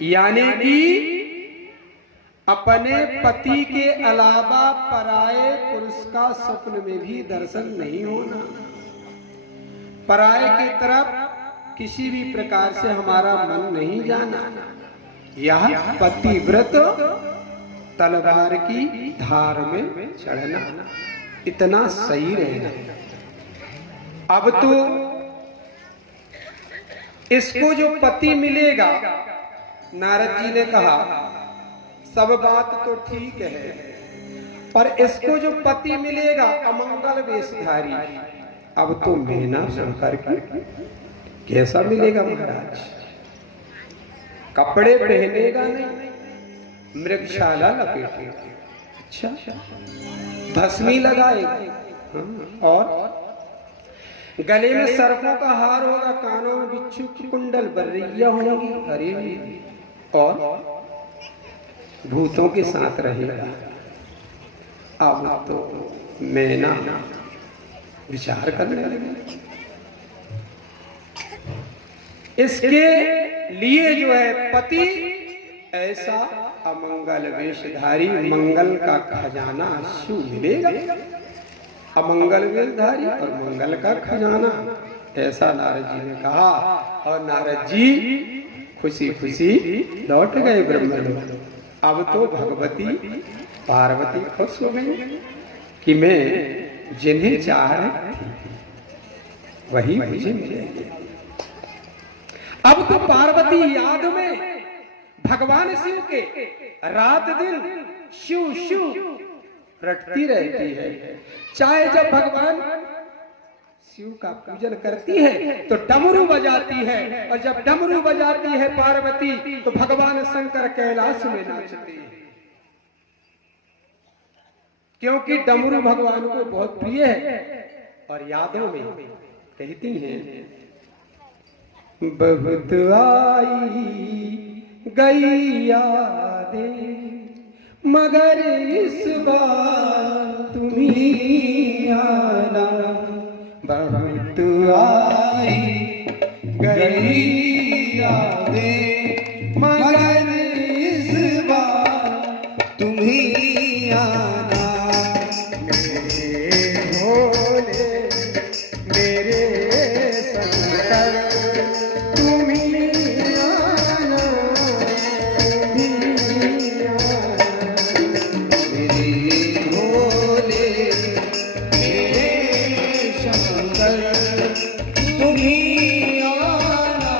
यानी कि अपने पति के अलावा पराये पुरुष का स्वप्न में भी दर्शन नहीं होना। पराये की तरफ किसी भी प्रकार से हमारा मन नहीं जाना। यह पतिव्रत तलवार की धार में चढ़ना, इतना सही रहना। अब तो इसको जो पति मिलेगा, नारद जी ने कहा सब बात तो ठीक है, पर इसको जो पति मिलेगा अमंगल वेशधारी, अब तो मेना शंकर की कैसा मिलेगा महाराज? कपड़े पहनेगा नहीं, मृगशाला लपेटेगा, अच्छा भस्मी लगाएगा और गले में सर्पों का हार होगा, कानों में बिच्छू की कुंडल, बर्रिया होंगी, अरे और भूतों के साथ रहेगा। अब तो मैना विचार करने लगे। इसके लिए जो है पति ऐसा अमंगल वेशधारी, मंगल का खजाना शिव मिलेगा। अमंगल वेशधारी और मंगल का खजाना, ऐसा नारद जी ने कहा। और नारद जी खुशी खुशी लौट गए ब्रह्मलोक। अब तो भगवती पार्वती खुश हो गई कि मैं जिन्हें चाह रही थी वही मुझे मिलेंगे। अब तो पार्वती याद में भगवान शिव के रात दिन शिव शिव रटती रहती है। चाहे जब भगवान शिव का पूजन करती है तो डमरू बजाती है, और जब डमरू बजाती है पार्वती तो भगवान शंकर कैलाश में नाचते हैं, क्योंकि डमरू भगवान को बहुत प्रिय है। और यादों में कहती हैं बहुत आई गई यादें मगर इस बार तुम्ही आना। बहुत आई गई यादें मगर इस बार तुम्ही आना। मेरे भोले मेरे शंकर तुम्ही आना, तुम्ही आना। मेरे भोले मेरे शंकर तुम्ही आना,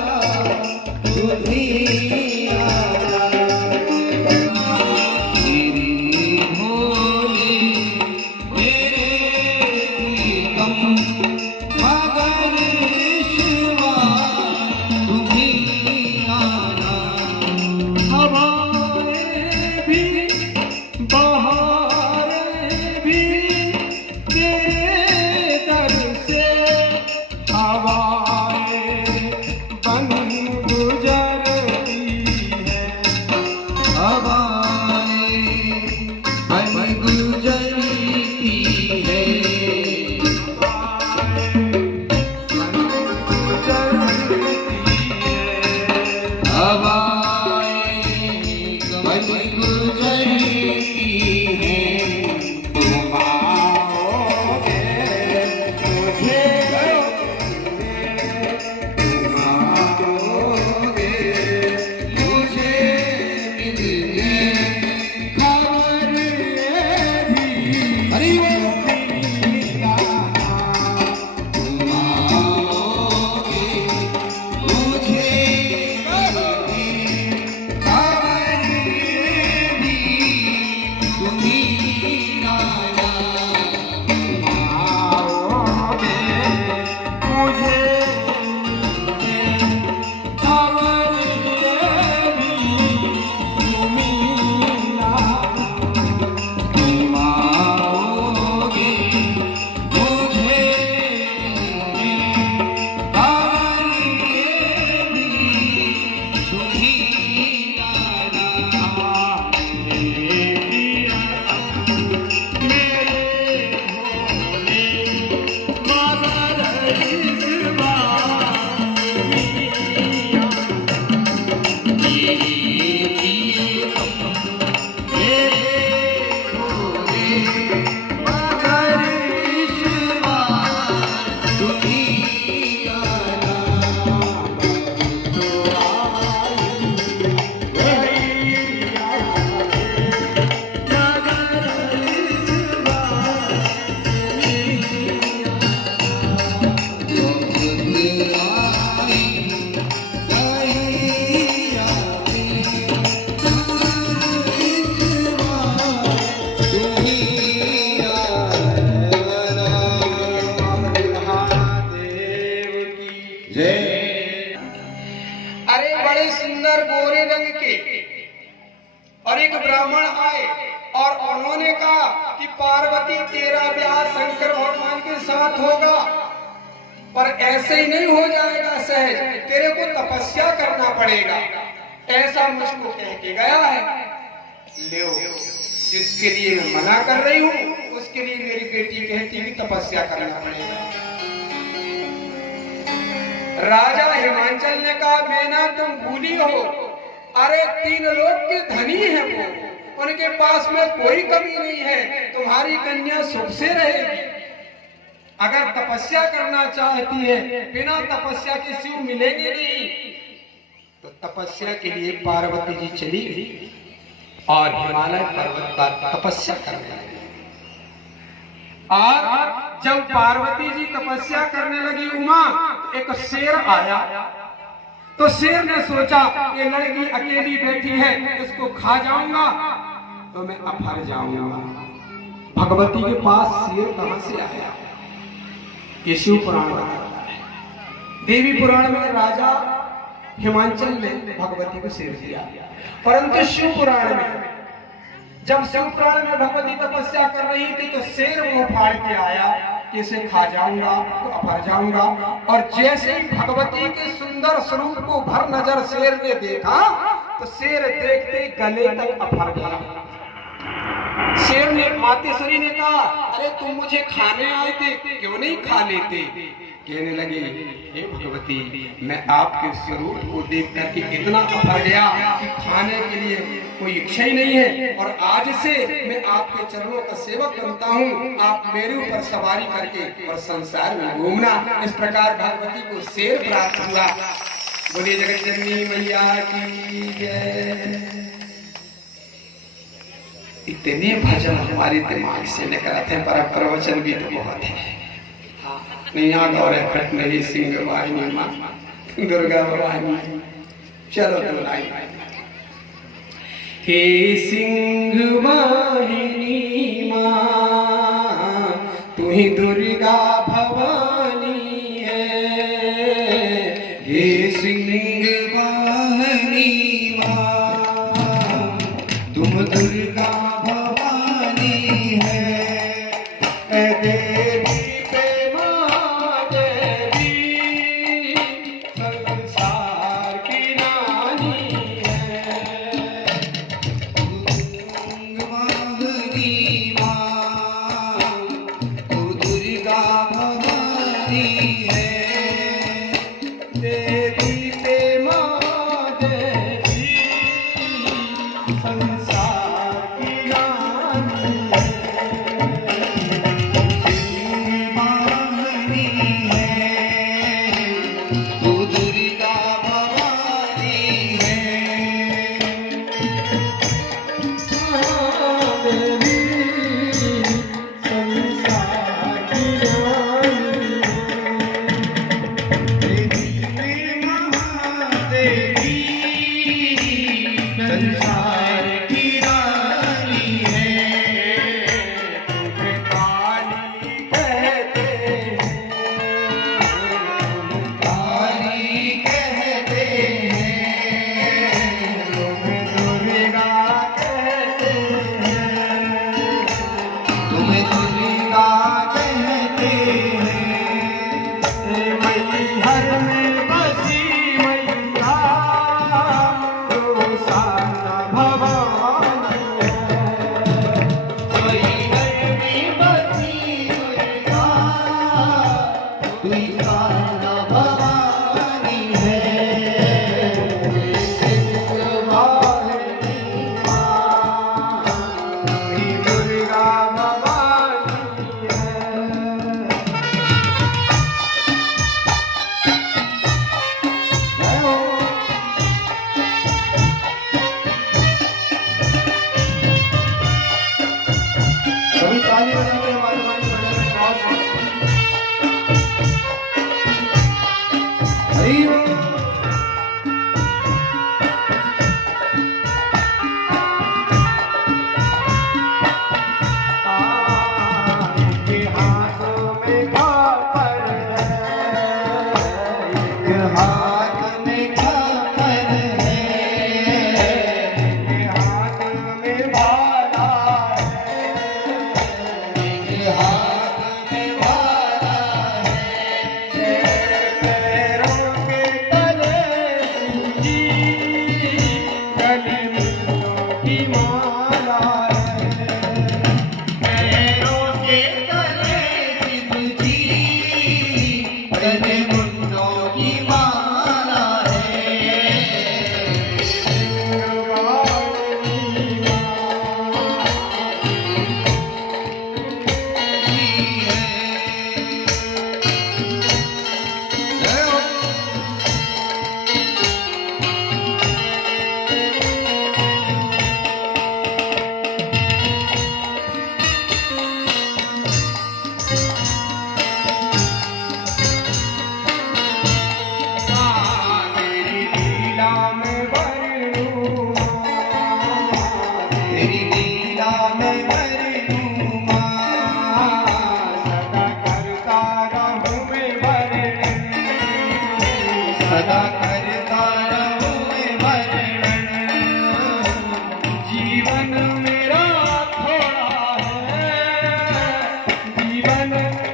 तुम्ही आना। मेरे भोले मेरे प्रीतम मगर शिवा तुम्ही आना। हवाएं भी बहारें भी तेरे दर से हवाएं बन गुजरती है। हवाएं बन गुजरती है। हवाएं बन गुजरती है। तुम आओगे मुझे तुम आओगे मुझे मिलने खबर भी हरि मिला। तुम आओगे मुझे मिलने अरे बड़े सुंदर गोरे रंग के, और एक ब्राह्मण आए और उन्होंने कहा कि पार्वती तेरा ब्याह शंकर भगवान के साथ होगा, पर ऐसे ही नहीं हो जाएगा सहज, तेरे को तपस्या करना पड़ेगा, ऐसा मुझको कह के गया है। ले जिसके लिए मैं मना कर रही हूँ उसके लिए मेरी बेटी कहती भी तपस्या करना पड़ेगा। राजा हिमांचल ने कहा मैना तुम भूली हो, अरे 3 लोक के धनी है वो, उनके पास में कोई कमी नहीं है, तुम्हारी कन्या सुख से रहेगी। अगर तपस्या करना चाहती है, बिना तपस्या के शिव मिलेंगे नहीं, तो तपस्या के लिए पार्वती जी चली गई और हिमालय पर्वत पर तपस्या करने लगी। और जब पार्वती जी तपस्या करने लगी उमा, एक शेर आया, तो शेर ने सोचा ये लड़की अकेली बैठी है, इसको खा जाऊंगा तो मैं अफर जाऊंगा। भगवती के पास शेर कहां से आया? ये शिव पुराण बताता है। देवी पुराण में राजा हिमांचल ने भगवती को शेर दिया, परंतु शिव पुराण में, जब शिव पुराण में भगवती तपस्या कर रही थी तो शेर मुंह फाड़ के आया कि इसे खा जाऊंगा तो अफर जाऊंगा। और जैसे ही भगवती के सुंदर स्वरूप को भर नजर शेर ने देखा तो शेर देखते गले तक अफर गया। शेर ने, मातेश्वरी ने कहा अरे तुम मुझे खाने आए थे, क्यों नहीं खा लेते? कहने लगे हे भगवती, मैं आपके स्वरूप को देख करके इतना अफर गया कि खाने के लिए कोई इच्छा ही नहीं है, और आज से मैं आपके चरणों का सेवक बनता हूँ, आप मेरे ऊपर सवारी करके और संसार में घूमना। इस प्रकार भगवती को शेर प्राप्त हुआ। बोलिए जगत जननी मैया की जय। इतने भजन हमारे दिमाग से निकलते हैं, पर प्रवचन भी तो बहुत है। नैया गौर खट मेरी सिंह वाहिनी माँ दुर्गा भवानी। चलो तो लाई। हे सिंह वाहिनी माँ तू ही दुर्गा भवानी है। हे सिंह वाहिनी माँ तुम दुर्गा भवानी है। देवी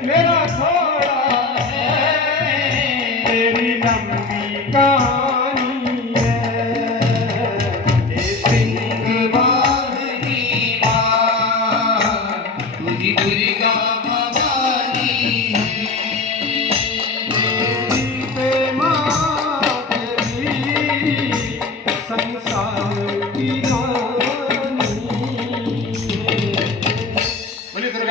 मेरा